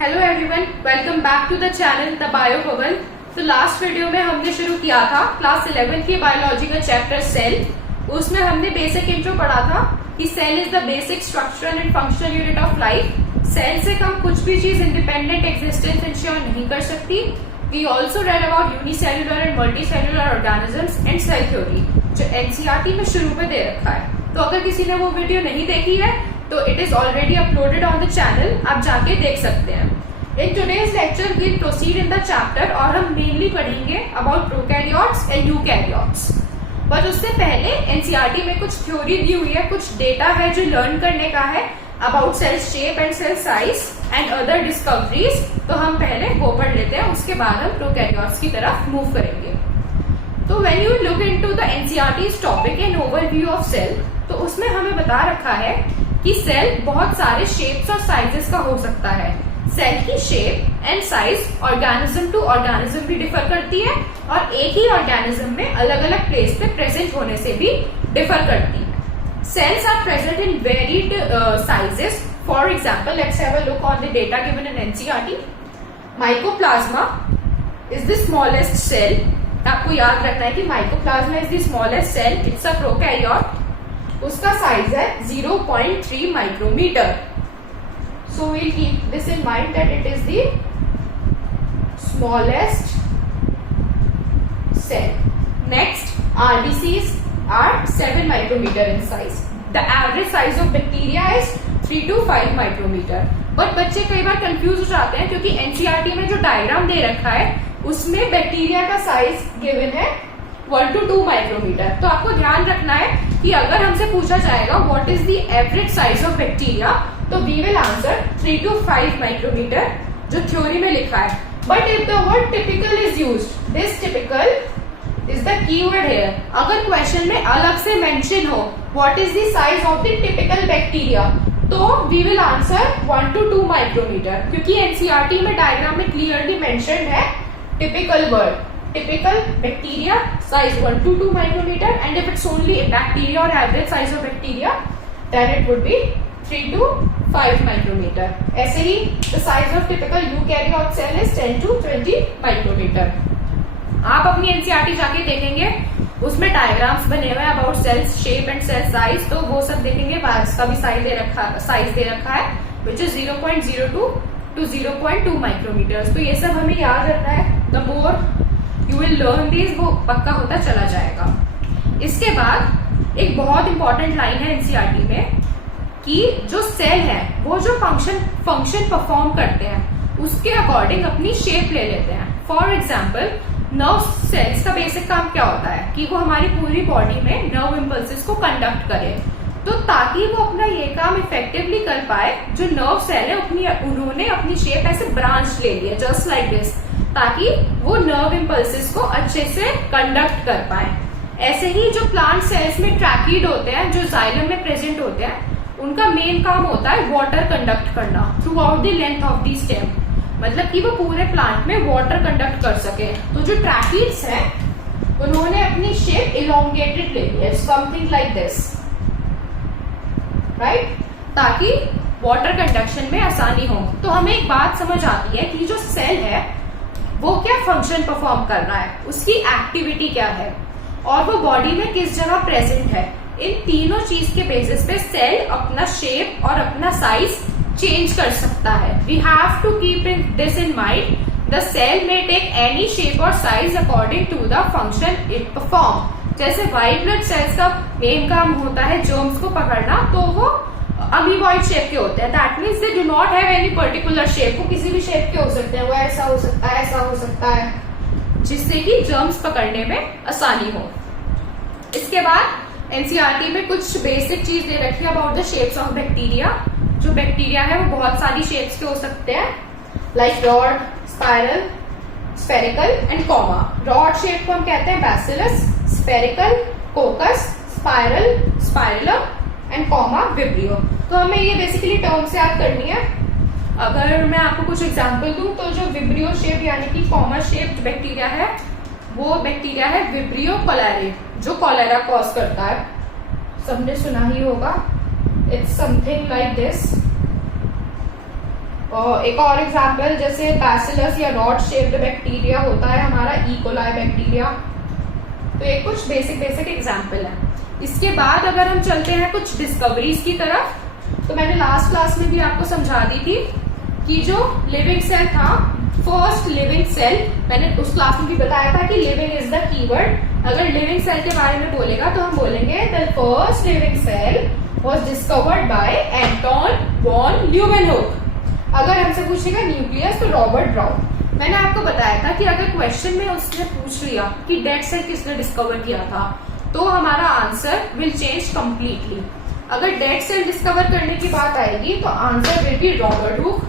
Hello everyone, welcome back to the channel the bio bubble. तो last video में हमने शुरू किया था क्लास 11 की बायोलॉजी का चैप्टर सेल। उसमें हमने बेसिक इंट्रो पढ़ा था कि cell is the basic structural and functional unit of life. Cell से हम कुछ भी चीज इंडिपेंडेंट एग्जिस्टेंस इंश्योर नहीं कर सकती। We also read about unicellular and multicellular organisms and cell theory, जो एनसीईआरटी में शुरू में दे रखा है। तो अगर किसी ने वो वीडियो नहीं देखी है तो it is already uploaded on the channel, आप जाके देख सकते हैं। In today's lecture we'll proceed in the chapter और हम मेनली पढ़ेंगे about prokaryotes and eukaryotes. But उससे पहले एनसीईआरटी में कुछ थ्योरी दी हुई है, कुछ डेटा है जो लर्न करने का है about cell shape and cell size and other discoveries. तो हम पहले वो पढ़ लेते हैं, उसके बाद हम प्रोकैरियोट्स की तरफ मूव करेंगे। तो when you look into the NCERT's topic and overview of cell, तो उसमें हमें बता रखा है कि सेल बहुत सारे शेप्स और साइजेस का हो सकता है। सेल की shape and size organism to organism भी डिफर करती है और एक ही ऑर्गेनिज्म में अलग अलग प्लेस पे प्रेजेंट होने से भी डिफर करती है। Cells are present in varied sizes. For example, let's have a look on the data given in NCERT. Mycoplasma is the smallest cell. आपको याद रखना है कि mycoplasma is the smallest cell, it's a prokaryote. उसका size है 0.3 micrometre. So we'll keep this in mind that it is the smallest cell. Next, RBCs are 7 micrometer in size. The average size of bacteria is 3 to 5 micrometer. But बच्चे कई बार confuse हो जाते हैं क्योंकि NCERT में जो diagram दे रखा है उसमें बैक्टीरिया का साइज गिवन है 1 to 2 माइक्रोमीटर। तो आपको ध्यान रखना है कि अगर हमसे पूछा जाएगा what is the average size of bacteria, तो we will answer 3 to 5 micrometer, जो थ्योरी में लिखा है। But if the word typical is used, this typical is the keyword here. अगर क्वेश्चन में अलग से मेंशन हो what is the size of the typical bacteria, तो we will answer 1 to 2 micrometer, क्योंकि एनसीईआरटी में डायग्राम में क्लियरली मेंशन्ड है typical word. Typical bacteria size 1 to 2 micrometer, and if it's only a bacteria or average size of bacteria, then it would be 3 to 5 micrometer. ऐसे ही the size of typical eukaryote cell is 10 to 20 micrometer. आप अपनी NCERT जाके देखेंगे, उसमें diagrams बने हुए हैं about cells shape and cell size, तो वो सब देखेंगे। वायरस का भी साइज दे रखा है which is 0.02 to 0.2 माइक्रोमीटर। तो ये सब हमें याद रखना है। The more you will learn this, वो पक्का होता चला जाएगा। इसके बाद एक बहुत इंपॉर्टेंट लाइन है एनसीईआरटी में कि जो सेल है वो जो फंक्शन परफॉर्म करते हैं उसके अकॉर्डिंग अपनी शेप ले लेते हैं। फॉर एग्जाम्पल, नर्व सेल्स का बेसिक काम क्या होता है कि वो हमारी पूरी बॉडी में नर्व इम्पल्सेस को कंडक्ट करे। तो ताकि वो अपना ये काम इफेक्टिवली कर पाए, जो नर्व सेल है उन्होंने अपनी शेप ऐसे ब्रांच ले ली है, जस्ट लाइक दिस, ताकि वो नर्व इम्पल्सेस को अच्छे से कंडक्ट कर पाए। ऐसे ही जो प्लांट सेल्स में ट्रैकीड होते हैं, जो जाइलम में प्रेजेंट होते हैं, उनका मेन काम होता है वाटर कंडक्ट करना through out the length of the stem, मतलब कि वो पूरे प्लांट में वाटर कंडक्ट कर सके। तो जो ट्रैकीड्स हैं उन्होंने अपनी शेप इलोंगेटेड ले ली है, समथिंग लाइक दिस, राइट, ताकि वाटर कंडक्शन में आसानी हो। तो हमें एक बात समझ आती है कि जो सेल है वो क्या फंक्शन परफॉर्म कर रहा है, उसकी एक्टिविटी क्या है और वो बॉडी में किस जगह प्रेजेंट है। इन तीनों चीज के बेसिस पे सेल अपना शेप और अपना साइज चेंज कर सकता है। We have to keep in this in mind. The cell may take any shape और size according to the function it perform. जैसे व्हाइट ब्लड सेल्स का मेन काम होता है जर्म्स को पकड़ना, तो वो अमीबॉइड शेप के होते हैं। That means they do not have any particular shape, वो किसी भी शेप के हो सकते हैं, वो ऐसा हो सकता है, ऐसा हो सकता है, जिससे कि जर्म्स पकड़ने में आसानी हो। इसके बाद एनसीईआरटी में कुछ बेसिक चीज दे रखी है about the shapes of bacteria. जो बैक्टीरिया है वो बहुत सारी शेप्स के हो सकते हैं, like rod, spiral, spherical and comma. Rod shape को हम कहते हैं bacillus, spherical कोकस, spiral spirillum and comma vibrio. तो हमें ये बेसिकली टर्म से याद करनी है। अगर मैं आपको कुछ एग्जांपल दूं, तो जो विब्रियो शेप यानी कि कॉमा शेप्ड बैक्टीरिया है, वो बैक्टीरिया है विब्रियो कोलेरे, जो कॉलेरा कॉज करता है। सबने सुना ही होगा, इट्स समथिंग लाइक दिस। एक और एग्जाम्पल जैसे बैसिलस या रॉड शेप्ड बैक्टीरिया होता है हमारा इकोलाई बैक्टीरिया। तो ये कुछ बेसिक एग्जाम्पल है। इसके बाद अगर हम चलते हैं कुछ डिस्कवरीज की तरफ, तो मैंने लास्ट क्लास में भी आपको समझा दी थी कि जो लिविंग सेल था, फर्स्ट लिविंग सेल, मैंने उस क्लास में भी बताया था कि लिविंग इज द कीवर्ड। अगर लिविंग सेल के बारे में बोलेगा तो हम बोलेंगे the first living cell was discovered by Anton von Leeuwenhoek. अगर हमसे पूछेगा न्यूक्लियस तो रॉबर्ट ब्राउन। मैंने आपको बताया था कि अगर क्वेश्चन में उसने पूछ लिया कि डेड सेल किसने डिस्कवर किया था, तो हमारा आंसर विल चेंज कंप्लीटली। अगर डेड सेल डिस्कवर करने की बात आएगी तो answer will be Robert Hooke.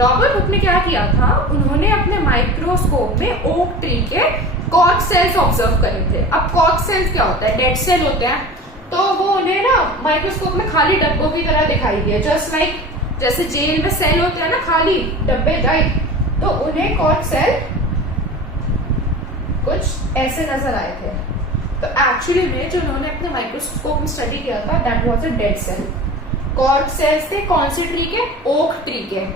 Robert Hooke ने क्या किया था, उन्होंने अपने माइक्रोस्कोप में ओक ट्री के कॉर्क सेल्स ऑब्जर्व करे थे। अब कॉर्क सेल्स क्या होता है, डेड सेल होते हैं, तो वो उन्हें ना माइक्रोस्कोप में खाली डब्बों की तरह दिखाई दिया, जस्ट लाइक जैसे जेल में सेल होते हैं ना खाली डब्बे, राइट। तो उन्हें कॉर्क सेल कुछ ऐसे नजर आए थे। तो एक्चुअली में जो उन्होंने अपने माइक्रोस्कोप में स्टडी किया था that was a dead cell. Cork cells थे कौन से ट्री के, ओक ट्री के।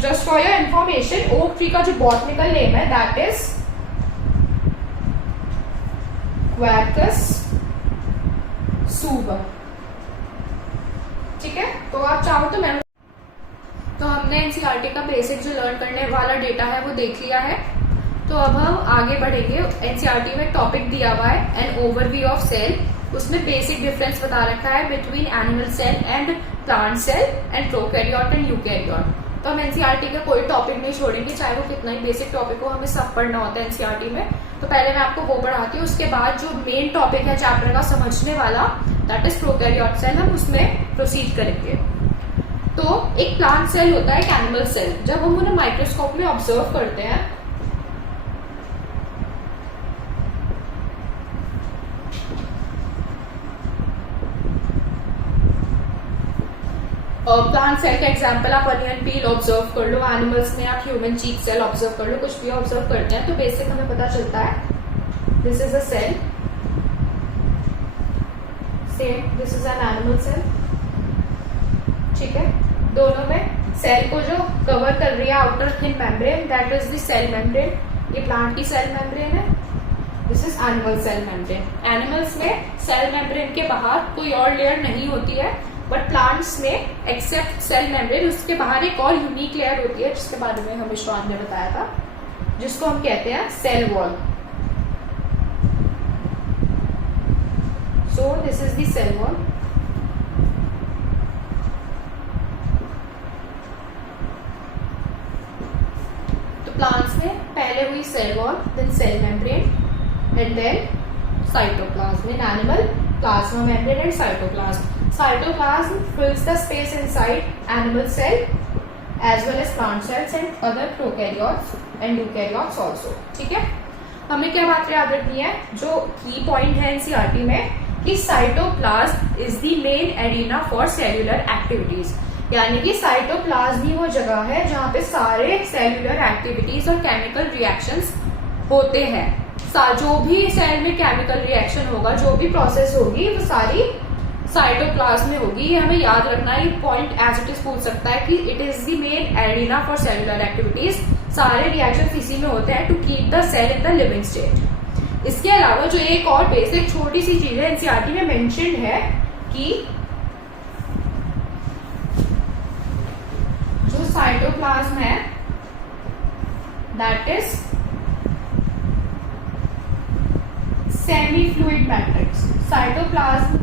Just for your information, oak tree का जो बॉटनिकल नेम है दैट इज क्वैरकस सुबर। ठीक है, तो आप चाहो तो मैं, तो हमने एनसीईआरटी का बेसिक जो लर्न करने वाला डेटा है वो देख लिया है। तो अब हम आगे बढ़ेंगे। एनसीईआरटी में टॉपिक दिया हुआ है एन ओवरव्यू ऑफ सेल, उसमें बेसिक डिफरेंस बता रखा है between animal cell and plant cell and prokaryote and eukaryote. तो हम एनसीईआरटी का कोई टॉपिक नहीं छोड़ेंगे, चाहे वो कितना ही बेसिक टॉपिक हो, हमें सब पढ़ना होता है एनसीईआरटी में। तो पहले मैं आपको वो पढ़ाती हूँ, उसके बाद जो मेन टॉपिक है चैप्टर का समझने वाला दैट इज प्रोकैरियोट सेल, हम उसमें प्रोसीड करेंगे। तो एक प्लांट सेल होता है, एक एनिमल सेल। जब हम उन्हें माइक्रोस्कोप में ऑब्जर्व करते हैं प्लांट सेल का एग्जांपल आप अनियन पील ऑब्जर्व कर लो, एनिमल्स में आप ह्यूमन चीक सेल ऑब्जर्व कर लो, कुछ भी ऑब्जर्व करते हैं तो बेसिक हमें पता चलता है this is a cell, same this is an animal cell. ठीक है, दोनों में सेल को जो कवर कर रही है outer thin membrane that is the cell membrane. ये प्लांट की सेल मेम्ब्रेन है, this is animal cell membrane. Animals में सेल मेम्ब्रेन के बाहर कोई और लेयर नहीं होती है, बट प्लांट्स में एक्सेप्ट सेल मेम्ब्रेन उसके बाहर एक और यूनिक लेयर होती है जिसके बारे में हमें श्वान ने बताया था, जिसको हम कहते हैं cell wall. So this is the cell wall. तो प्लांट्स में पहले हुई cell wall, then cell membrane and then cytoplasm. In animal plasma membrane and cytoplasm. Cytoplasm fills the space inside animal cell as well as plant cells and other prokaryotes and eukaryotes also. ठीक है, हमें क्या बात याद रखनी है, जो की पॉइंट है एनसीईआरटी में कि cytoplasm is the main arena for cellular activities. यानी कि साइटोप्लाज्म ही वो जगह है जहाँ पे सारे सेल्यूलर एक्टिविटीज और केमिकल रिएक्शंस होते हैं। जो भी सेल में केमिकल रिएक्शन होगा, जो भी प्रोसेस होगी, वो सारी साइटोप्लाज्म में होगी। ये हमें याद रखना है, पॉइंट एज इट इज पूछ सकता है कि it is the main arena for cellular activities. सारे रिएक्शन इसी में होते हैं to keep the cell in the living state. इसके अलावा जो एक और बेसिक छोटी सी चीज है एनसीईआरटी में मेंशन्ड है कि जो साइटोप्लाज्म है that is semi fluid matrix. Cytoplasm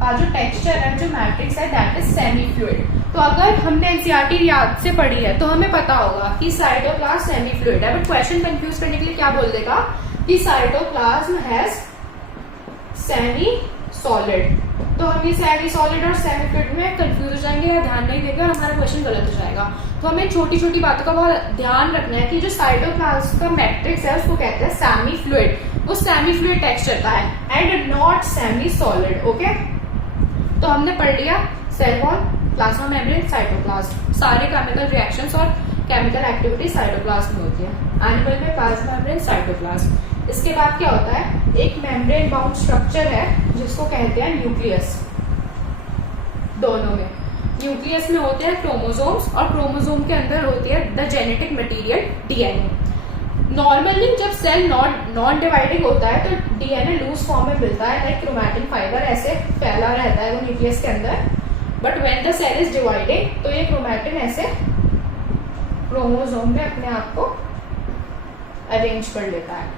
का जो टेक्सचर है, जो मैट्रिक्स है दैट इज सेमी फ्लूइड। तो अगर हमने एनसीईआरटी याद से पढ़ी है तो हमें पता होगा कि साइटोप्लाज्म सेमी फ्लूइड है, बट क्वेश्चन कंफ्यूज करने के लिए क्या बोल देगा कि साइटोप्लाज्म हैज सेमी सॉलिड। तो हम ये सेमी सॉलिड और सेमी फ्लूइड में कंफ्यूज हो जाएंगे या ध्यान नहीं देंगे और हमारा क्वेश्चन गलत हो जाएगा। तो हमें छोटी छोटी बातों का बहुत ध्यान रखना है कि जो साइटोप्लाज्म का मैट्रिक्स है उसको कहते हैं सेमी फ्लूइड, वो सेमी फ्लूइड टेक्सचर का है and not semi solid. Okay, तो हमने पढ़ लिया cell wall, plasma membrane, cytoplasm. सारे केमिकल रिएक्शंस और केमिकल एक्टिविटी साइटोप्लाज्म में होती है। एनिमल में प्लाज्मा मेम्ब्रेन, साइटोप्लाज्म। इसके बाद क्या होता है, एक मेम्ब्रेन बाउंड स्ट्रक्चर है जिसको कहते हैं न्यूक्लियस। दोनों में न्यूक्लियस में होते हैं क्रोमोसोम्स और क्रोमोसोम के अंदर होती है the genetic material DNA. Normally जब सेल नॉन डिवाइडिंग होता है तो डीएनए लूज फॉर्म में मिलता है, लाइक क्रोमैटिन फाइबर ऐसे फैला रहता है वो न्यूक्लियस के अंदर। But when the cell is dividing तो ये क्रोमैटिन ऐसे क्रोमोसोम में अपने आप को अरेंज कर लेता है।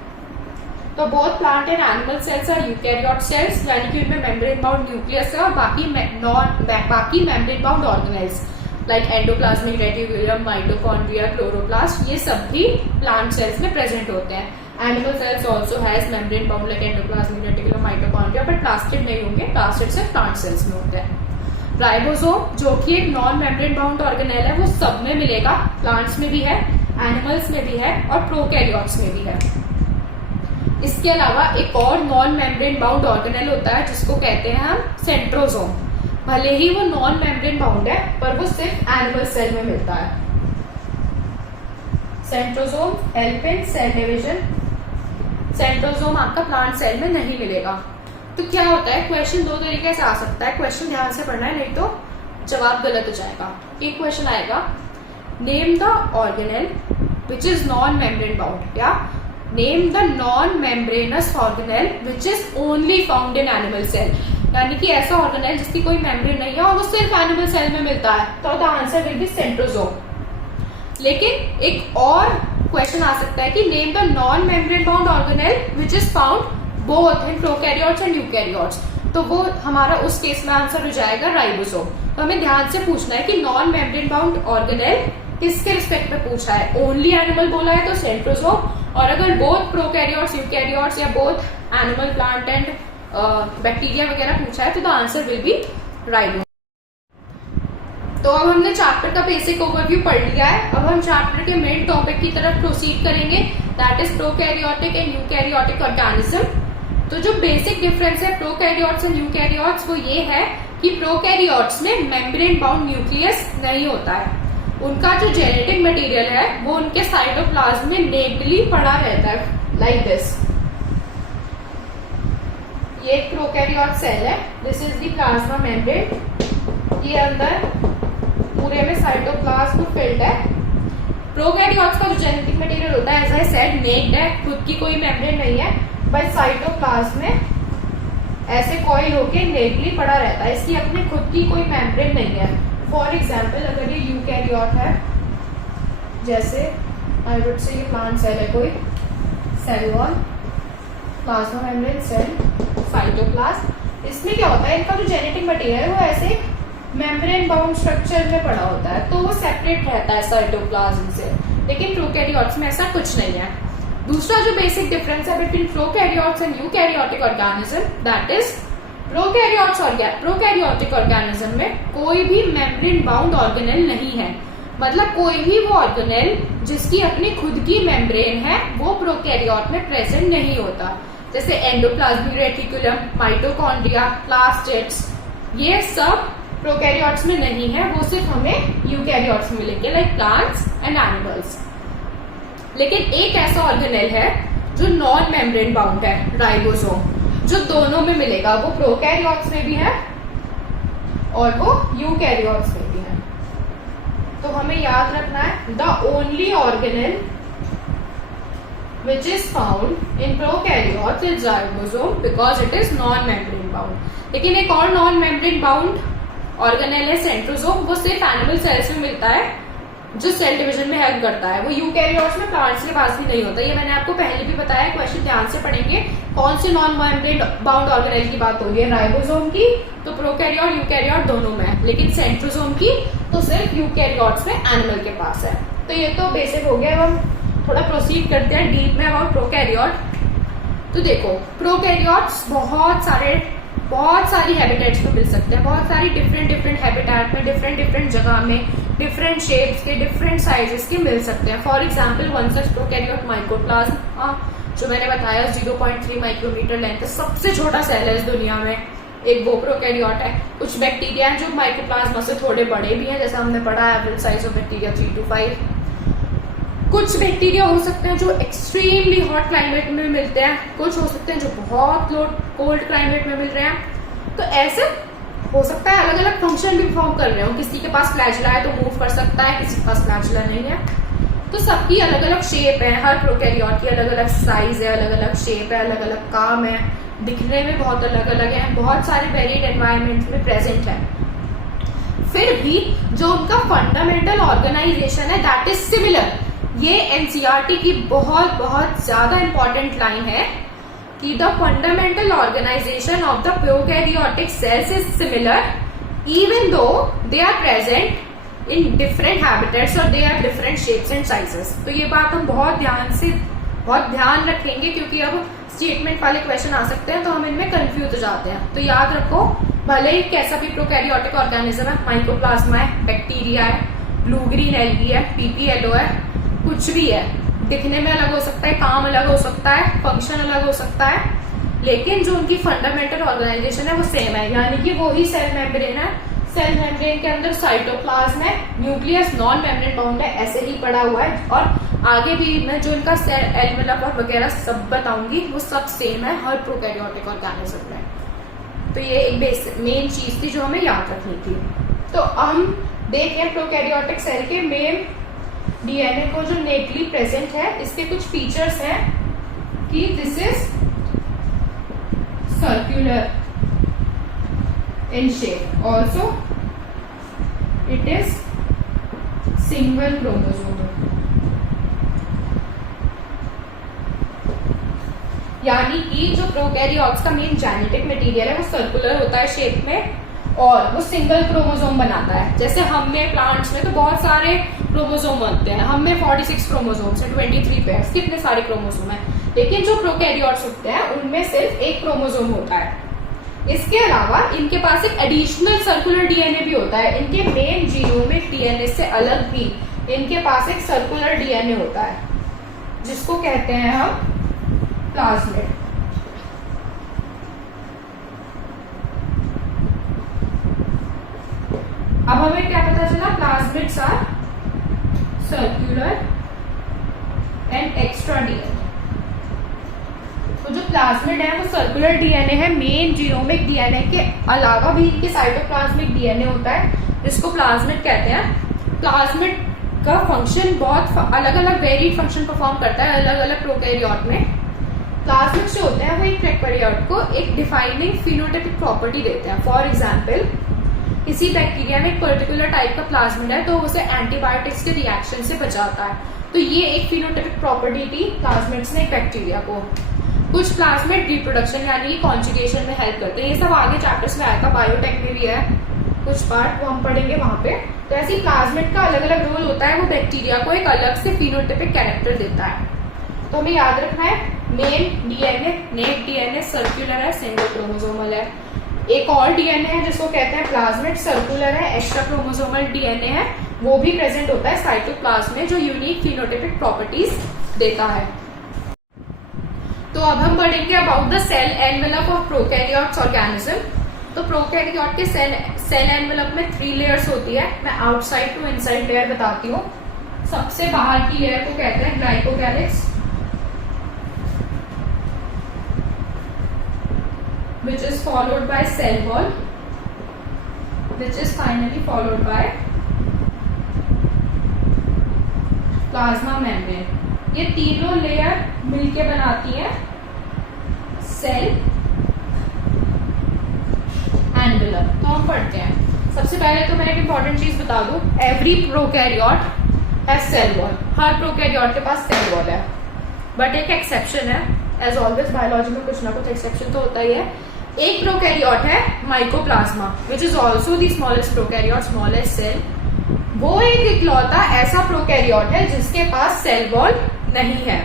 तो both plant and animal cells are eukaryote cells, यानी कि उनमें मेम्ब्रेन बाउंड न्यूक्लियस है, और बाकी membrane bound organelles like endoplasmic reticulum, mitochondria, chloroplast, ये सब भी प्लांट सेल्स में प्रेजेंट होते हैं। Animal cells also has membrane bound like endoplasmic reticulum, mitochondria, but plastid नहीं होंगे, प्लास्टिड सिर्फ प्लांट सेल्स में होते हैं। राइबोसोम जो कि एक नॉन मेम्ब्रेन बाउंड ऑर्गेनेल है, वो सब में मिलेगा, प्लांट्स में भी है, एनिमल्स में भी है और प्रोकैरियोट्स में भी है। इसके अलावा एक और नॉन मेम्ब्रेन बाउंड ऑर्गेनेल होता है जिसको कहते हैं हम सेंट्रोसोम। भले ही वो नॉन मेम्ब्रेन बाउंड है पर वो सिर्फ एनिमल सेल में मिलता है। Centrosome help in cell division. Centrosome आपका प्लांट सेल में नहीं मिलेगा। तो क्या होता है, क्वेश्चन दो तरीके से आ सकता है, क्वेश्चन ध्यान से पढ़ना है नहीं तो जवाब गलत हो जाएगा। एक क्वेश्चन आएगा, name the organelle which is non membrane bound, या name the non membranous organelle which is only found in animal cell, यानी कि ऐसा ऑर्गेनेल जिसकी कोई मेम्ब्रेन नहीं है और वो सिर्फ एनिमल सेल में मिलता है, तो the answer will be centrosome. लेकिन एक और क्वेश्चन आ सकता है कि name the non membrane bound organelle which is found both in prokaryotes and eukaryotes, तो वो हमारा उस केस में आंसर हो जाएगा राइबोसोम। तो हमें ध्यान से पूछना है कि नॉन मेम्ब्रेन बाउंड ऑर्गेनेल किसके रिस्पेक्ट में पूछा है, ओनली एनिमल बोला है तो सेंट्रोसोम, और अगर बोथ प्रोकैरियोट्स यूकैरियोट्स या both animal plant and bacteria वगैरह पूछा है तो the answer will be ribosome. तो अब हमने चैप्टर का बेसिक ओवरव्यू पढ़ लिया है। अब हम चैप्टर के मेन टॉपिक की तरफ प्रोसीड करेंगे, that is prokaryotic and eukaryotic organism. तो जो बेसिक डिफरेंस है प्रोकैरियोट्स एंड यूकैरियोट्स वो ये है कि प्रोकैरियोट्स में मेम्ब्रेन बाउंड न्यूक्लियस नहीं होता है, उनका जो जेनेटिक मटेरियल है वो उनके साइटोप्लाज्म में नेटली पड़ा रहता है, लाइक दिस। ये एक प्रोकैरियोट सेल है, this is the plasma membrane, ये अंदर पूरे में साइटोप्लाज्म फिल्ड है। प्रोकैरियोट्स का जो जेनेटिक मटेरियल होता है, एज आई सेड, नेक्ड है, खुद की कोई मेम्ब्रेन नहीं है, बट साइटोप्लाज्म में ऐसे कॉइल होके नेटली पड़ा रहता है, इसकी अपनी खुद की कोई मेम्ब्रेन नहीं है। फॉर एग्जाम्पल अगर ये यूकैरियोट है, जैसे आई वुड से ये प्लांट सेल है कोई, cell wall, plasma membrane, cell, cytoplasm, इसमें क्या होता है, इनका जो जेनेटिक मटेरियल है वो ऐसे मेम्ब्रेन बाउंड स्ट्रक्चर में पड़ा होता है, तो वो सेपरेट रहता है साइटोप्लाज्म से। लेकिन प्रोकैरियोट्स में ऐसा कुछ नहीं है। दूसरा जो बेसिक डिफरेंस है between prokaryotes and eukaryotic organism, that is prokaryotic organism में कोई भी मेम्ब्रेन बाउंड ऑर्गेनेल नहीं है, मतलब कोई भी वो ऑर्गेनेल जिसकी अपनी खुद की मेम्ब्रेन है वो प्रोकैरियोट में प्रेजेंट नहीं होता, जैसे एंडोप्लाज्मिक रेटिकुलम, माइटोकॉन्ड्रिया, प्लास्टिड्स, ये सब प्रोकैरियोट्स में नहीं है, वो सिर्फ हमें यूकैरियोट्स में मिलेंगे, लाइक प्लांट्स एंड एनिमल्स। लेकिन एक ऐसा ऑर्गेनेल है जो नॉन मेम्ब्रेन बाउंड है, राइबोसोम, जो दोनों में मिलेगा, वो प्रोकैरियोट्स में भी है और वो यूकैरियोट्स में भी है। तो हमें याद रखना है, the only organelle which is found in prokaryotes is ribosome because it is non-membrane bound। लेकिन एक और नॉन मेम्ब्रेन बाउंड ऑर्गेनेल है सेंट्रोसोम, वो सिर्फ एनिमल सेल्स में मिलता है, जो सेल डिवीजन में हेल्प करता है, वो यूकैरियोट्स में, प्लांट्स के पास भी नहीं होता। ये मैंने आपको पहले भी बताया, क्वेश्चन ध्यान से पढ़ेंगे। कौन से नॉन मेम्ब्रेन बाउंड ऑर्गेनेल की बात हो रही है, राइबोसोम की, तो प्रोकैरियोट यूकैरियोट दोनों में है, लेकिन सेंट्रोसोम की तो सिर्फ यूकैरियोट्स में एनिमल के पास है। तो ये तो बेसिक हो गया। अब हम थोड़ा प्रोसीड करते हैं डीप में अबाउट प्रोकैरियोट। तो देखो, प्रोकैरियोट्स बहुत सारी हैबिटेट्स में मिल सकते हैं, बहुत सारी डिफरेंट हैबिटेट में, डिफरेंट जगह में, डिफरेंट शेप्स के, डिफरेंट साइजेस के मिल सकते हैं। For example one such prokaryote mycoplasma, जो मैंने बताया 0.3 माइक्रोमीटर लेंथ, सबसे छोटा सेल है इस दुनिया में, एक वो प्रोकैरियोट है। कुछ बैक्टीरिया हैं जो माइकोप्लाज्मा से थोड़े बड़े भी हैं, जैसा हमने पढ़ा average size of bacteria 3 to 5। कुछ बैक्टीरिया हो सकते हैं जो एक्सट्रीमली हॉट क्लाइमेट में मिलते हैं, कुछ हो सकते हैं जो बहुत कोल्ड क्लाइमेट में मिल रहे हैं। तो ऐसे हो सकता है अलग अलग फंक्शन भी परफॉर्म कर रहे हो, किसी के पास फ्लैजिला है तो मूव कर सकता है, किसी के पास फ्लैजिला नहीं है। तो सबकी अलग अलग शेप है, हर प्रोकैरियोट की अलग अलग साइज है, अलग अलग शेप है, अलग अलग काम है, दिखने में बहुत अलग अलग है, बहुत सारे वेरिएड एनवायरमेंट में प्रेजेंट है। फिर भी जो उनका फंडामेंटल ऑर्गेनाइजेशन है दैट इज सिमिलर। ये एनसीईआरटी की बहुत बहुत ज्यादा इंपॉर्टेंट लाइन है कि the fundamental organisation of the prokaryotic cells is similar even though they are present in different habitats और they are different shapes and sizes. तो ये बात हम बहुत ध्यान रखेंगे क्योंकि अब स्टेटमेंट वाले क्वेश्चन आ सकते हैं तो हम इनमें कंफ्यूज हो जाते हैं। तो याद रखो, भले ही कैसा भी प्रोकैरियोटिक ऑर्गेनिज्म है, माइकोप्लाज्मा है, बैक्टीरिया है, ब्लू ग्रीन एल्गी है, पीपीएलओ है, कुछ भी है, दिखने में अलग हो सकता है, काम अलग हो सकता है, फंक्शन अलग हो सकता है, लेकिन जो उनकी फंडामेंटल ऑर्गेनाइजेशन है वो सेम है। यानी कि वो ही सेल मेम्ब्रेन है। सेल मेम्ब्रेन के अंदर साइटोप्लाज्म है, न्यूक्लियस नॉन मेम्ब्रेन बाउंड है, ऐसे ही पड़ा हुआ है। और आगे भी मैं जो इनका सेल एनवेलप और वगैरह सब बताऊंगी वो सब सेम है हर प्रोकैरियोटिक ऑर्गेनिज्म में। तो ये एक बेसिक मेन चीज थी जो हमें याद रखनी थी। तो हम देखें प्रोकैरियोटिक सेल के मेन डीएनए को जो नेटली प्रेजेंट है, इसके कुछ फीचर्स हैं कि this is circular in shape, also it is single chromosome. यानी कि जो प्रोकैरियोट्स का मेन जेनेटिक मटेरियल है वो सर्कुलर होता है शेप में और वो सिंगल क्रोमोसोम बनाता है। जैसे हम में प्लांट्स में तो बहुत सारे क्रोमोसोम बनते हैं, हम में 46 क्रोमोसोम्स है, 23 पेयर्स, कितने सारे क्रोमोसोम है। लेकिन जो प्रोकैरियोट्स होते हैं उनमें सिर्फ एक क्रोमोसोम होता है। इसके अलावा इनके पास एक एडिशनल सर्कुलर डीएनए भी होता है। इनके मेन जीनोमिक डीएनए से अलग भी इनके पास एक सर्कुलर डीएनए होता है जिसको कहते हैं हम प्लाज्मिड। अब हमें क्या पता चला, plasmids are circular and extra DNA. तो जो प्लाज्मिड है वो सर्कुलर डीएनए है। मेन जीनोमिक डीएनए के अलावा भी इनके साइटोप्लाज्मिक डीएनए होता है जिसको प्लाज्मिड कहते हैं। प्लाज्मिड का फंक्शन बहुत अलग अलग वेरिड फंक्शन परफॉर्म करता है अलग अलग प्रोकैरियोट में। प्लाज्मिड जो होते हैं वो एक प्रोकैरियोट को एक डिफाइनिंग फिनोटाइपिक प्रॉपर्टी देते हैं। फॉर एग्जाम्पल, किसी बैक्टीरिया में एक पर्टिकुलर टाइप का प्लाज्मिड है तो उसे एंटीबायोटिक्स के रिएक्शन से बचाता है। तो ये एक फिनोटाइपिक प्रॉपर्टी थी प्लाज्मिड्स ने एक बैक्टीरिया को। कुछ प्लाज्मिड रिप्रोडक्शन यानी कॉन्जुगेशन में हेल्प करते हैं। ये सब आगे चैप्टर्स में आएगा, बायोटेक में भी है कुछ पार्ट, वो हम पढ़ेंगे वहां पे। तो ऐसी प्लाज्मिड का अलग अलग रोल होता है, वो बैक्टीरिया को एक अलग से फिनोटाइपिक कैरेक्टर देता है। तो हमें याद रखना है, main DNA net DNA circular है, सिंगल क्रोमोसोमल है। एक और डीएनए है जिसको कहते हैं प्लाज्मिड, सर्कुलर है, एक्स्ट्रा क्रोमोसोमल डीएनए है, वो भी प्रेजेंट होता है साइटोप्लाज्म में जो यूनिक फिनोटाइपिक प्रॉपर्टीज देता है। तो अब हम पढ़ेंगे about the cell envelope of prokaryotes organism. तो प्रोकैरियोट के सेल एनवेलप में 3 लेयर्स होती है। मैं आउटसाइड टू इनसाइड लेयर बताती हूँ। सबसे बाहर की लेयर को कहते हैं glycocalyx, which is followed by cell wall, which is finally followed by plasma membrane. ये तीनों लेयर मिलके बनाती है सेल एनवेलप। तो हम पढ़ते हैं। सबसे पहले तो मैं एक इंपॉर्टेंट चीज बता दूं, every prokaryote has cell wall. हर प्रोकैरियोट के पास सेल वॉल है, बट एक एक्सेप्शन है। एज ऑलवेज बायोलॉजी में कुछ ना कुछ एक्सेप्शन तो होता ही है। एक प्रोकैरियोट है mycoplasma, which is also the smallest prokaryote, smallest cell. वो एक इकलौता ऐसा प्रोकैरियोट है जिसके पास सेल वॉल नहीं है।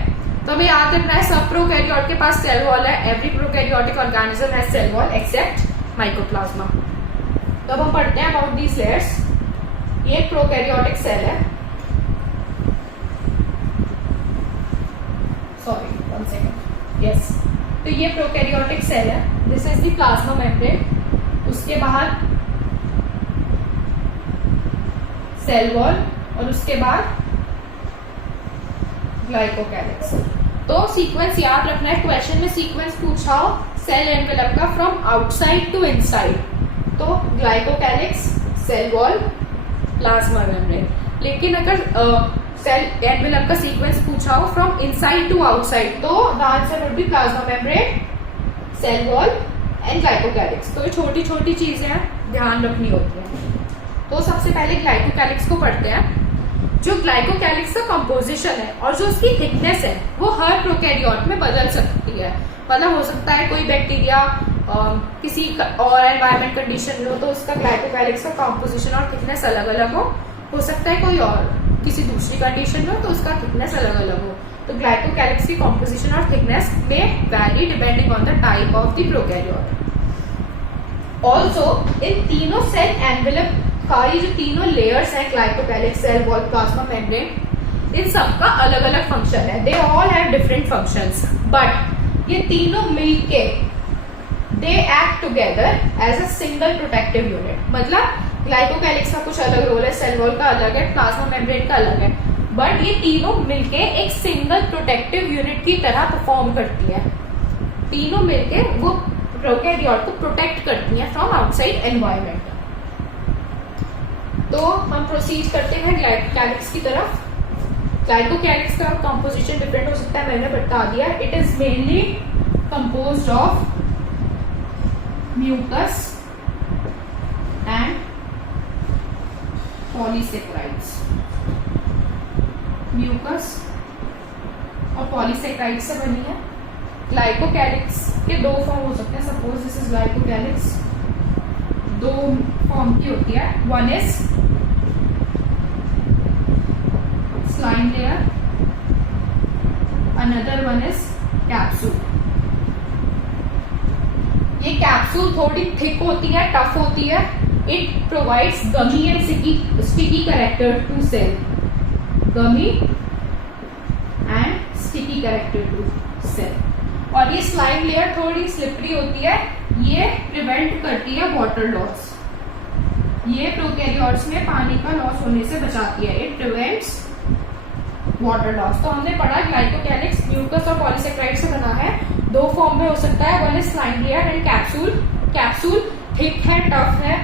तो हमें याद रखना है, सब प्रोकैरियोट के पास सेल वॉल है। Every prokaryotic organism has cell wall except mycoplasma. तो अब हम पढ़ते हैं अबाउट दीज लेयर्स। ये एक प्रोकैरियोटिक सेल है, सॉरी 1 सेकेंड, यस। तो ये प्रोकैरियोटिक सेल है, this is the plasma membrane. उसके बाहर सेल वॉल और उसके बाद ग्लाइकोकैलिक्स। तो सीक्वेंस याद रखना है। क्वेश्चन में सीक्वेंस पूछा हो सेल एनवेलप का फ्रॉम आउटसाइड टू इनसाइड, तो glycocalyx, cell wall, plasma membrane. लेकिन अगर सेल एनवेलप का सीक्वेंस पूछा हो फ्रॉम इनसाइड टू आउटसाइड तो the answer would be plasma membrane, cell wall and glycocalyx. तो ये छोटी छोटी चीजें ध्यान रखनी होती है। तो सबसे पहले ग्लाइकोकैलिक्स को पढ़ते हैं। जो ग्लाइकोकैलिक्स का कंपोजिशन है और जो उसकी थिकनेस है वो हर प्रोकैरियोट में बदल सकती है। मतलब हो सकता है कोई बैक्टीरिया किसी और एनवायरमेंट कंडीशन में हो तो उसका ग्लाइकोकैलिक्स का कंपोजिशन और थिकनेस अलग अलग हो सकता है कोई और किसी दूसरी कंडीशन में हो तो उसका थिकनेस अलग अलग हो। तो ग्लाइकोकैलिक्स की कंपोजिशन और थिकनेस में vary depending on the type of the prokaryote. Also इन तीनों सेल एनवेलप का ये जो तीनों लेयर्स हैं glycocalyx, cell wall, plasma membrane, इन सबका अलग अलग फंक्शन है। They all have different functions but ये तीनों मिलके they act together as a single protective unit. मतलब ग्लाइकोकैलिक्स का कुछ अलग रोल है, सेल वॉल का अलग है, प्लाज्मा मेम्ब्रेन का अलग है, बट ये तीनों मिलके एक सिंगल प्रोटेक्टिव यूनिट की तरह परफॉर्म करती है। तीनों मिलके वो प्रोकैरियोट को प्रोटेक्ट करती है फ्रॉम आउटसाइड एनवायरमेंट। तो हम प्रोसीड करते हैं ग्लाइकोकैलिक्स की तरफ। ग्लाइकोकैलिक्स का कंपोजिशन डिफरेंट हो सकता है, मैंने बता दिया। It is mainly composed of mucus and polysaccharides. Mucus और पॉलीसेक्राइड्स से बनी है। ग्लाइकोकैलिक्स के दो फॉर्म हो सकते हैं। सपोज दिस इज ग्लाइकोकैलिक्स, दो फॉर्म की होती है। One is slime layer, another one is capsule. ये कैप्सूल थोड़ी थिक होती है, टफ होती है। It provides gummy and sticky character to cell. Gummy and sticky character to cell. और ये स्लाइम लेयर थोड़ी स्लिपरी होती है। ये प्रिवेंट करती है वाटर लॉस। ये प्रोकैरियोट्स में पानी का लॉस होने से बचाती है। It prevents water loss. तो हमने पढ़ा ग्लाइकोकैलिक्स म्यूकस और पॉलीसेक्राइड से बना है। दो फॉर्म में हो सकता है, one is slime layer and capsule. Capsule thick है, टफ है।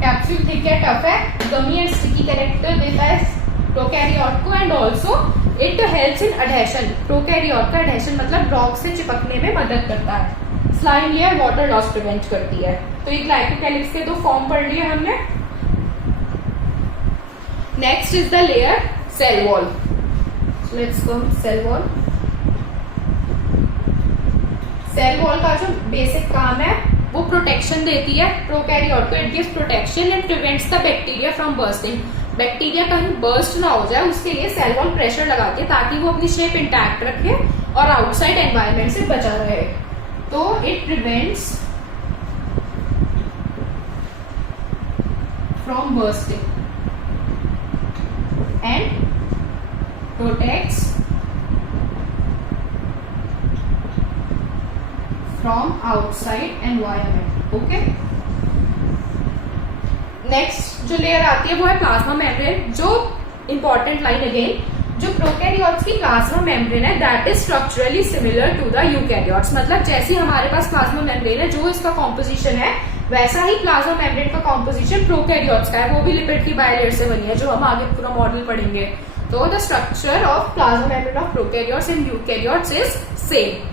कैप्सूल थिक है, टफ है, गमी एंड स्टिकी कैरेक्टर देता है प्रोकैरियोट को and also it helps in adhesion. Prokaryote का अडहेशन मतलब रॉक से चिपकने में मदद करता है। Slime layer water loss prevent करती है। तो ये ग्लाइकोकैलिक्स के दो फॉर्म पढ़ लिए हमने। Next is the layer cell wall. Let's come cell wall. Cell wall का जो बेसिक काम है वो प्रोटेक्शन देती है प्रोकैरियोट को। It gives protection and prevents the bacteria from bursting. Bacteria कहीं बर्स्ट ना हो जाए उसके लिए सेल वॉल प्रेशर लगाती है ताकि वो अपनी शेप इंटैक्ट रखे और आउटसाइड एनवायरमेंट से बचा रहे। तो it prevents from bursting and protects from outside environment. Okay, next जो लेयर आती है वो है प्लाज्मा मेम्ब्रेन। जो इंपॉर्टेंट लाइन अगेन, जो प्रोकैरियोट्स की प्लाज्मा मेम्ब्रेन है that is structurally similar to the eukaryotes. मतलब जैसे हमारे पास प्लाज्मा मेम्ब्रेन है, जो इसका कॉम्पोजिशन है वैसा ही प्लाज्मा मेम्ब्रेन का कॉम्पोजिशन प्रोकैरियोट्स का है। वो भी लिपिड की बायलेयर से बनी है, जो हम आगे पूरा मॉडल पढ़ेंगे। तो the structure of plasma membrane of prokaryotes and eukaryotes is same.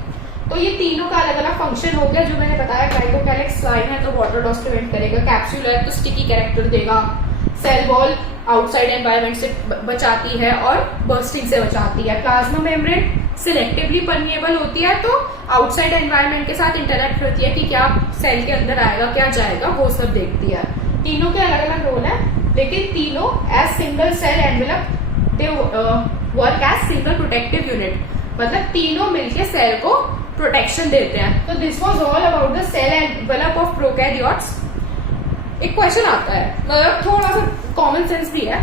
तो ये तीनों का अलग अलग फंक्शन हो गया जो मैंने बताया। ग्लाइकोकैलिक्स स्लाइम है तो वाटर लॉस प्रिवेंट करेगा, कैप्सूल है तो स्टिकी कैरेक्टर देगा, सेल वॉल आउटसाइड एनवायरमेंट से बचाती है और बर्स्टिंग से बचाती है। प्लाज्मा मेम्ब्रेन सिलेक्टिवली परमिएबल होती है तो आउटसाइड एनवायरमेंट के साथ इंटरेक्ट करती है कि क्या सेल के अंदर आएगा, क्या जाएगा, वो सब देखती है। तीनों के अलग अलग रोल है, लेकिन तीनों as single cell envelope they work as single protective unit. मतलब तीनों मिलके सेल को प्रोटेक्शन देते हैं। तो this was all about the cell envelope of prokaryotes. एक क्वेश्चन आता है, मतलब थोड़ा सा कॉमन सेंस भी है,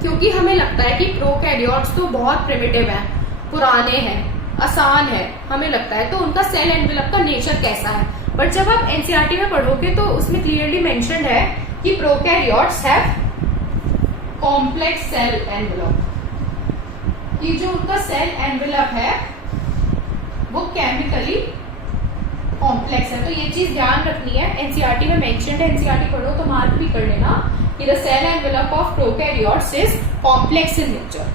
क्योंकि हमें लगता है कि प्रोकैरियोट्स तो बहुत प्रिमिटिव हैं, पुराने हैं, आसान है, हमें लगता है तो उनका सेल एनवेलप का नेचर कैसा है। बट जब आप एनसीईआरटी में पढ़ोगे तो उसमें क्लियरली मेंशन्ड है कि prokaryotes have complex cell envelope. कि जो उनका सेल एनवेलप है वो केमिकली कॉम्प्लेक्स है। तो ये चीज ध्यान रखनी है, एनसीईआरटी में मेंशन्ड है, एनसीईआरटी पढ़ो तो मार्क भी कर लेना कि the cell envelope of prokaryotes is complex in nature.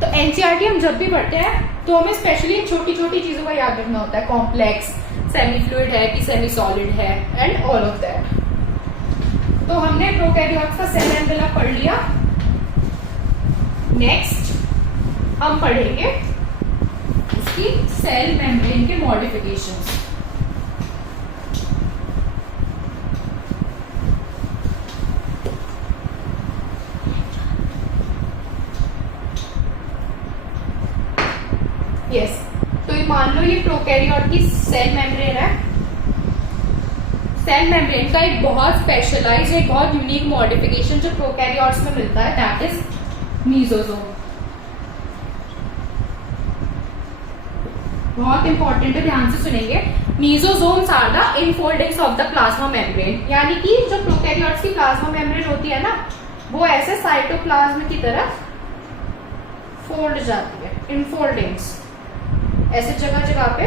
तो एनसीईआरटी हम जब भी पढ़ते हैं तो हमें स्पेशली छोटी छोटी चीजों का याद रखना होता है, कॉम्प्लेक्स, सेमी फ्लूइड है कि सेमी सॉलिड है, एंड ऑल ऑफ दैट। तो हमने प्रोकैरियोट्स का सेल एनवेलप पढ़ लिया। नेक्स्ट हम पढ़ेंगे इसकी सेल मेम्ब्रेन के मॉडिफिकेशंस। यस, तो ये मान लो ये प्रोकैरियोट की सेल मेम्ब्रेन है। सेल मेम्ब्रेन का एक बहुत स्पेशलाइज, एक बहुत यूनिक मॉडिफिकेशन जो प्रोकैरियोट्स में मिलता है, दैट इज मीसोसोम। बहुत इंपॉर्टेंट है, ध्यान से सुनेंगे। Mesosomes are the infoldings of the plasma membrane, यानी कि जो प्रोकैरियोट्स की प्लाज्मा मेम्ब्रेन होती है ना, वो ऐसे साइटोप्लाज्म की तरफ फोल्ड जाती है, इनफोल्डिंग्स ऐसे जगह जगह पे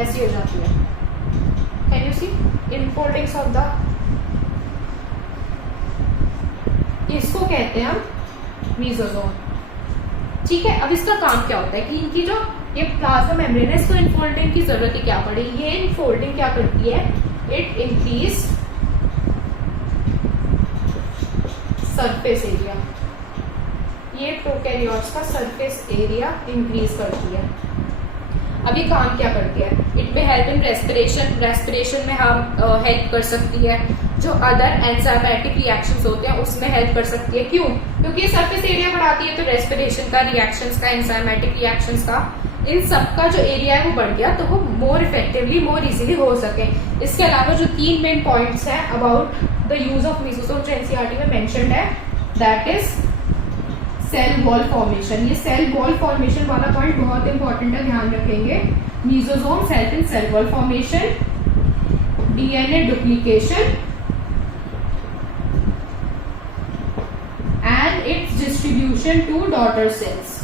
ऐसी हो जाती है। Can you see infoldings of the, इसको कहते हैं हम मीसोसोम। ठीक है, अब इसका काम क्या होता है कि इनकी जो ये प्लाज्मा मेम्ब्रेन है, इसको इनफोल्डिंग की जरूरत ही क्या पड़ी। ये इनफोल्डिंग क्या करती है, इट इंक्रीज सरफेस एरिया। ये प्रोकैरियोट्स का सरफेस एरिया इंक्रीज करती है। अब ये काम क्या करती है, इट में हेल्प इन रेस्पिरेशन, रेस्पिरेशन में हम हेल्प कर सकती है। जो अदर एंजाइमेटिक रिएक्शंस होते हैं उसमें हेल्प कर सकती है। क्यों? क्योंकि ये सरफेस एरिया बढ़ाती है, तो रेस्पिरेशन का, रिएक्शंस का, एंजाइमेटिक रिएक्शंस का, इन सब का जो एरिया है वो बढ़ गया, तो वो मोर इफेक्टिवली, मोर इजीली हो सके। इसके अलावा जो 3 मेन पॉइंट्स हैं about the use of mesosome जो एनसीईआरटी में मेंशन्ड है, that is cell wall formation. ये सेल वॉल फॉर्मेशन वाला पॉइंट बहुत इंपॉर्टेंट है, ध्यान रखेंगे। Mesosomes help in cell wall formation, DNA duplication and its distribution to daughter cells.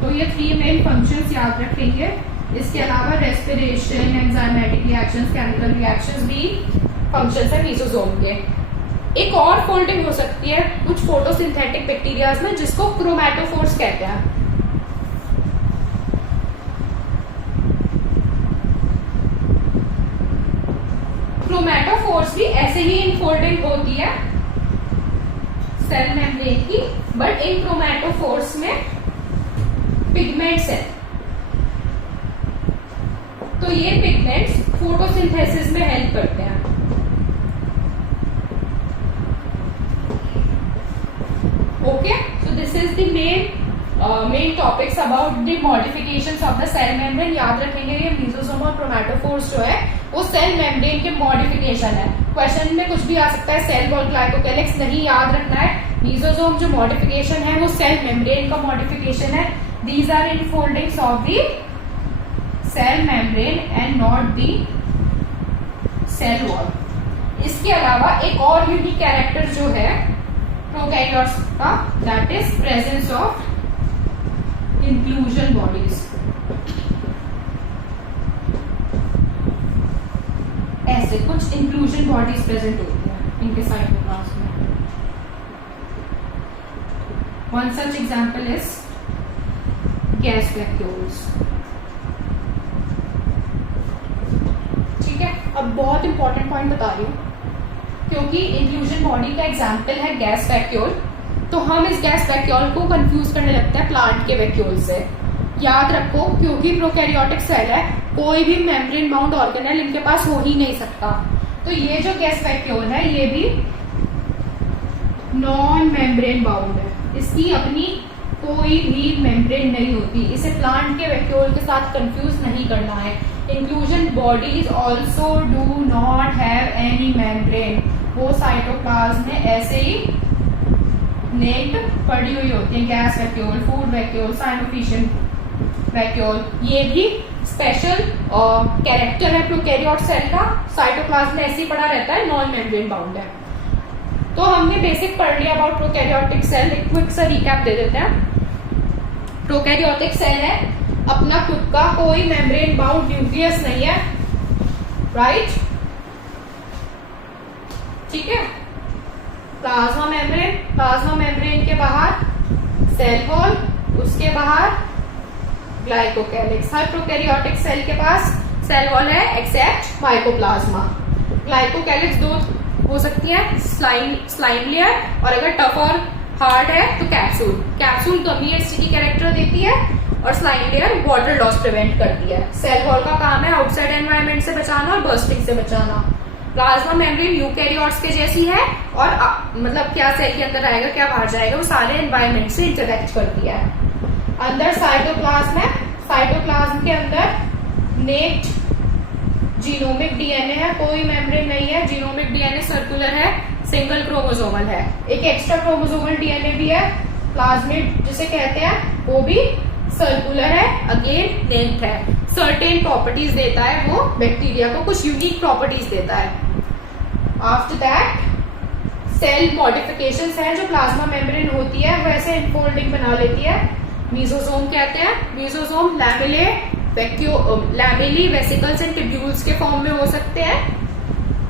तो ये 3 मेन फंक्शंस याद रखेंगे। इसके अलावा respiration, enzymatic reactions, chemical reactions भी फंक्शंस है मीसोसोम के। एक और फोल्डिंग हो सकती है कुछ फोटोसिंथेटिक बैक्टीरियाज में, जिसको क्रोमैटोफोर्स कहते हैं। क्रोमैटोफोर्स भी ऐसे ही इनफोल्डिंग होती है सेल मेम्ब्रेन की, बट इन क्रोमैटोफोर्स में पिगमेंट्स है। तो ये पिगमेंट्स फोटोसिंथेसिस में हेल्प करते हैं। Okay, so this is the main topics about the modifications of the cell membrane। याद रखेंगे ये मीसोसोम और क्रोमैटोफोर्स जो है वो सेल मेम्ब्रेन के मॉडिफिकेशन है। क्वेश्चन में कुछ भी आ सकता है, सेल वॉल, ग्लाइकोकैलिक्स, नहीं याद रखना है। मीसोसोम जो मॉडिफिकेशन है वो सेल मेम्ब्रेन का मॉडिफिकेशन है। These are infoldings of the cell membrane and not the cell wall. इसके अलावा एक और यूनिक कैरेक्टर जो है प्रोकैरियोट्स का, that is presence of inclusion bodies. ऐसे कुछ इंक्लूजन बॉडीज प्रेजेंट होती हैं इनके साइटोप्लाज्म में। One such example is gas vacuoles. ठीक है, अब बहुत इंपॉर्टेंट पॉइंट बता रही हूँ, क्योंकि इंक्लूजन बॉडी का एग्जाम्पल है गैस वैक्यूल, तो हम इस गैस वैक्यूल को कंफ्यूज करने लगते हैं प्लांट के वैक्यूल से। याद रखो, क्योंकि प्रोकैरियोटिक सेल है, कोई भी मेम्ब्रेन बाउंड ऑर्गेनेल इनके पास हो ही नहीं सकता। तो ये जो गैस वैक्यूल है ये भी नॉन मेम्ब्रेन बाउंड है, इसकी अपनी कोई भी मेम्ब्रेन नहीं होती। इसे प्लांट के वैक्यूल के साथ कंफ्यूज नहीं करना है। Inclusion bodies also do not have any membrane. वो साइटोप्लाज्म में ऐसे ही नेम्ड पड़ी हुई होती है, gas vacuole, food vacuole, cyanophycean vacuole. ये भी स्पेशल कैरेक्टर है प्रोकैरियोट सेल का। साइटोप्लाज्म में ऐसे ही पड़ा रहता है, नॉन मेम्ब्रेन बाउंड है। तो हमने बेसिक पढ़ लिया अबाउट प्रोकैरियोटिक सेल। एक क्विक सा रिकैप दे देते हैं। प्रोकैरियोटिक सेल है अपना खुद का कोई मेम्ब्रेन बाउंड न्यूक्लियस नहीं है, राइट, ठीक है। प्लाज्मा मेम्ब्रेन के बाहर सेल वॉल, उसके बाहर ग्लाइकोकैलिक्स। हर प्रोकैरियोटिक सेल के पास सेल वॉल है एक्सेप्ट माइकोप्लाज्मा। ग्लाइकोकैलिक्स दो हो सकती है, स्लाइम लेयर, और अगर टफ और हार्ड है तो कैप्सूल। कैप्सूल कमी एसिडिटी कैरेक्टर देती है और slime layer water loss prevent करती है। सेल वॉल का काम है आउटसाइड एनवायरनमेंट से बचाना और बर्स्टिंग से बचाना। प्लाज्मा मेम्ब्रेन यूकैरियोट्स के जैसी है और मतलब क्या सेल के अंदर आएगा क्या बाहर जाएगा वो सारे एनवायरनमेंट से इंटरेक्ट करती है। अंदर साइटोप्लाज्म है, साइटोप्लाज्म के अंदर नेक्ड जीनोमिक डीएनए है, कोई मेम्ब्रेन नहीं है। जीनोमिक डीएनए सर्कुलर है, सिंगल क्रोमोसोमल है। एक एक्स्ट्रा क्रोमोसोमल डीएनए भी है, प्लाज्मिड जिसे कहते हैं, वो भी सर्कुलर है, अगेन नेक्ड है। सर्टेन प्रॉपर्टीज देता है वो बैक्टीरिया को, कुछ यूनिक प्रॉपर्टीज देता है। आफ्टर दैट सेल मॉडिफिकेशंस हैं जो प्लाज्मा मेम्ब्रेन होती है वैसे इनफोल्डिंग बना लेती है, मीजोसोम कहते हैं। Mesosome lamellae vesicles and tubules के फॉर्म में हो सकते हैं।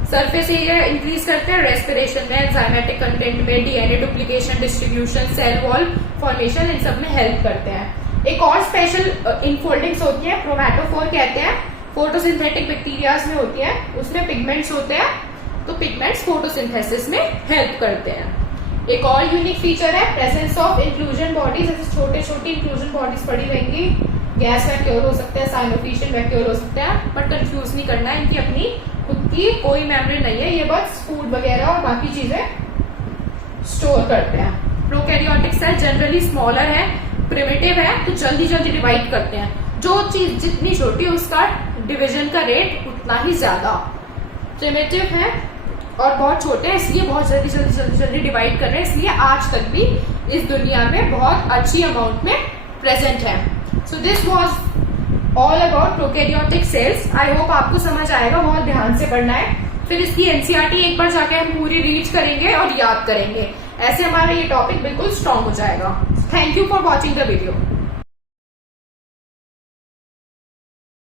सरफेस एरिया इंक्रीज करते हैं रेस्पिरेशन में, एंजाइमेटिक कंटेंट में, DNA duplication, distribution, cell wall formation, इन सब में हेल्प करते हैं। एक और स्पेशल इनफोल्डिंग्स होती है, क्रोमैटोफोर कहते हैं, फोटोसिंथेटिक बैक्टीरियाज में होती है, उसमें पिगमेंट्स होते हैं, तो पिगमेंट्स फोटोसिंथेसिस में हेल्प करते हैं। एक और यूनिक फीचर है प्रेजेंस ऑफ इंक्लूजन बॉडीज, ऐसे छोटे छोटी इंक्लूजन बॉडीज पड़ी रहेंगी। गैस वैक्यूल हो सकते हैं, साइनोफिशियल वैक्यूल हो सकते हैं, बट कंफ्यूज नहीं करना है, इनकी अपनी खुद की कोई मेम्ब्रेन नहीं है, ये बस फूड वगैरह और बाकी चीजें स्टोर करते हैं। प्रोकैरियोटिक सेल जनरली स्मॉलर है, प्रिमिटिव है, तो जल्दी जल्दी डिवाइड करते हैं। जो चीज जितनी छोटी है उसका डिवीजन का रेट उतना ही ज्यादा। प्रिमिटिव है और बहुत छोटे हैं, इसलिए बहुत जल्दी डिवाइड कर रहे हैं, इसलिए आज तक भी इस दुनिया में बहुत अच्छी अमाउंट में प्रेजेंट है। So this was all about prokaryotic cells. I hope आपको समझ आएगा, बहुत ध्यान से पढ़ना है। फिर इसकी एनसीईआरटी एक बार जाके हम पूरी रीड करेंगे और याद करेंगे, ऐसे हमारा ये टॉपिक बिल्कुल स्ट्रांग हो जाएगा। Thank you for watching the video.